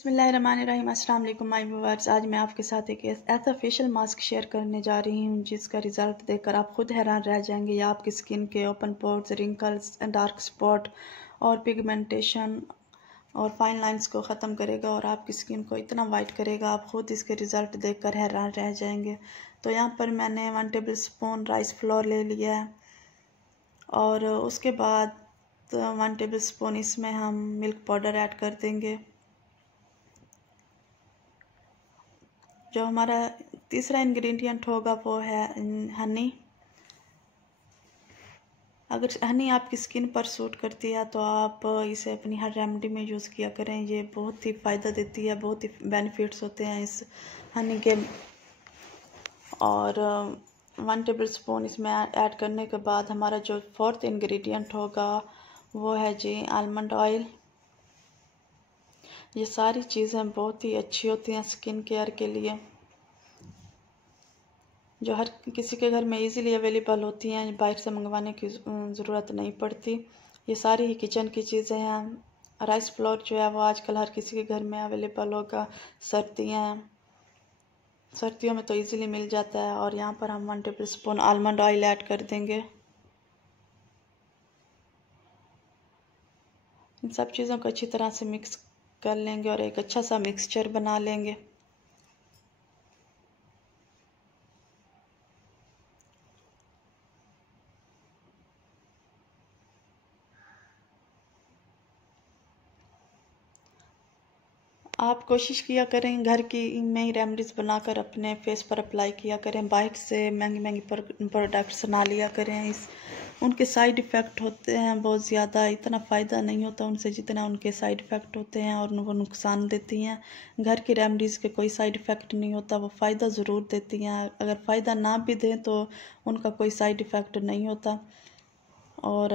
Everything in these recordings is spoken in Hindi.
बिस्मिल्लाहिर्रहमानिर्रहीम। अस्सलाम वालेकुम माय व्यूअर्स। आज मैं आपके साथ एक ऐसा फेशियल मास्क शेयर करने जा रही हूँ जिसका रिज़ल्ट देखकर आप खुद हैरान रह जाएंगे। यह आपकी स्किन के open pores, wrinkles, dark spot और पिगमेंटेशन और फाइन लाइंस को ख़त्म करेगा और आपकी स्किन को इतना वाइट करेगा, आप खुद इसके रिज़ल्ट देखकर हैरान रह जाएंगे। तो यहाँ पर मैंने 1 टेबल स्पून राइस फ्लोर ले लिया है और उसके बाद 1 टेबल स्पून इसमें हम मिल्क पाउडर ऐड कर देंगे। जो हमारा तीसरा इंग्रेडिएंट होगा वो है हनी। अगर हनी आपकी स्किन पर सूट करती है तो आप इसे अपनी हर रेमेडी में यूज़ किया करें। ये बहुत ही फ़ायदा देती है, बहुत ही बेनिफिट्स होते हैं इस हनी के। और 1 टेबल स्पून इसमें ऐड करने के बाद हमारा जो 4th इंग्रेडिएंट होगा वो है जी आलमंड ऑयल। ये सारी चीज़ें बहुत ही अच्छी होती हैं स्किन केयर के लिए, जो हर किसी के घर में इजीली अवेलेबल होती हैं, बाहर से मंगवाने की ज़रूरत नहीं पड़ती। ये सारी ही किचन की चीज़ें हैं। राइस फ्लोर जो है वो आजकल हर किसी के घर में अवेलेबल होगा। सर्दियाँ हैं, सर्दियों में तो इजीली मिल जाता है। और यहाँ पर हम 1 table spoon almond oil add कर देंगे। इन सब चीज़ों को अच्छी तरह से मिक्स कर लेंगे और एक अच्छा सा मिक्सचर बना लेंगे। आप कोशिश किया करें घर की में ही रेमडीज़ बनाकर अपने फेस पर अप्लाई किया करें। बाहर से महंगी महंगी प्रोडक्ट्स ना लिया करें। उनके साइड इफ़ेक्ट होते हैं बहुत ज़्यादा। इतना फ़ायदा नहीं होता उनसे जितना उनके साइड इफ़ेक्ट होते हैं और वो नुकसान देती हैं। घर की रेमडीज़ के कोई साइड इफ़ेक्ट नहीं होता, वो फ़ायदा ज़रूर देती हैं। अगर फ़ायदा ना भी दें तो उनका कोई साइड इफ़ेक्ट नहीं होता। और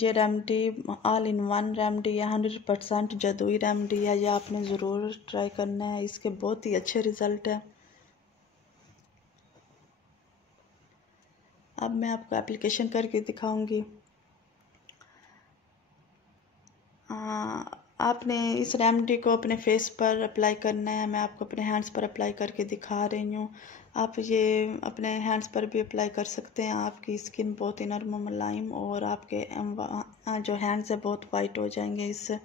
ये remedy all in one remedy है, 100% जादुई रेमडी है। ये आपने ज़रूर ट्राई करना है, इसके बहुत ही अच्छे रिज़ल्ट हैं। अब मैं आपको एप्लीकेशन करके दिखाऊंगी। आपने इस रेमडी को अपने फेस पर अप्लाई करना है। मैं आपको अपने हैंड्स पर अप्लाई करके दिखा रही हूँ। आप ये अपने हैंड्स पर भी अप्लाई कर सकते हैं। आपकी स्किन बहुत ही नरम मुलायम और आपके जो हैंड्स है बहुत वाइट हो जाएंगे इससे।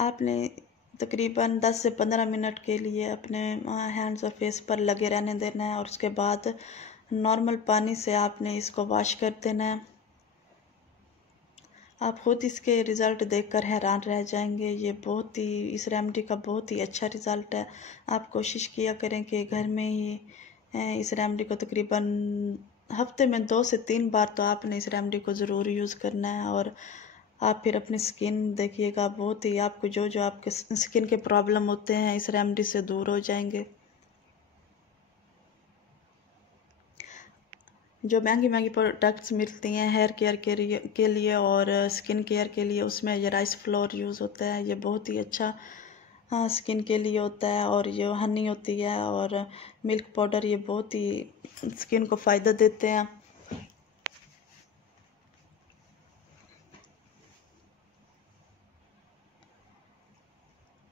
आपने तकरीबन 10 से 15 मिनट के लिए अपने हैंड्स और फेस पर लगे रहने देना है और उसके बाद नॉर्मल पानी से आपने इसको वॉश कर देना है। आप खुद इसके रिज़ल्ट देखकर हैरान रह जाएंगे। ये बहुत ही इस रेमेडी का बहुत ही अच्छा रिज़ल्ट है। आप कोशिश किया करें कि घर में ही इस रेमेडी को तकरीबन हफ्ते में 2 से 3 बार तो आपने इस रेमेडी को ज़रूर यूज़ करना है। और आप फिर अपनी स्किन देखिएगा, बहुत ही आपको जो जो आपके स्किन के प्रॉब्लम होते हैं इस रेमेडी से दूर हो जाएंगे। जो महंगी महंगी प्रोडक्ट्स मिलती हैं हेयर केयर के लिए और स्किन केयर के लिए, उसमें ये राइस फ्लोर यूज़ होता है। ये बहुत ही अच्छा स्किन के लिए होता है। और ये हनी होती है और मिल्क पाउडर, ये बहुत ही स्किन को फ़ायदा देते हैं।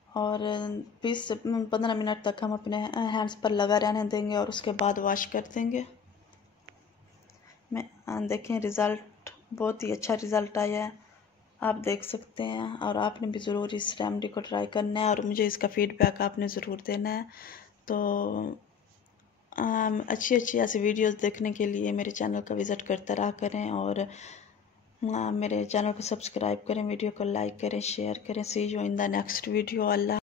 और 20 से 15 मिनट तक हम अपने हैंड्स पर लगा रहने देंगे और उसके बाद वॉश कर देंगे। मैं देखें रिज़ल्ट बहुत ही अच्छा रिज़ल्ट आया है, आप देख सकते हैं। और आपने भी ज़रूर इस रेमेडी को ट्राई करना है और मुझे इसका फ़ीडबैक आपने ज़रूर देना है। तो अच्छी अच्छी ऐसी वीडियोस देखने के लिए मेरे चैनल का विज़िट करते रहा करें और मेरे चैनल को सब्सक्राइब करें, वीडियो को लाइक करें, शेयर करें। See you in the next video. Allah.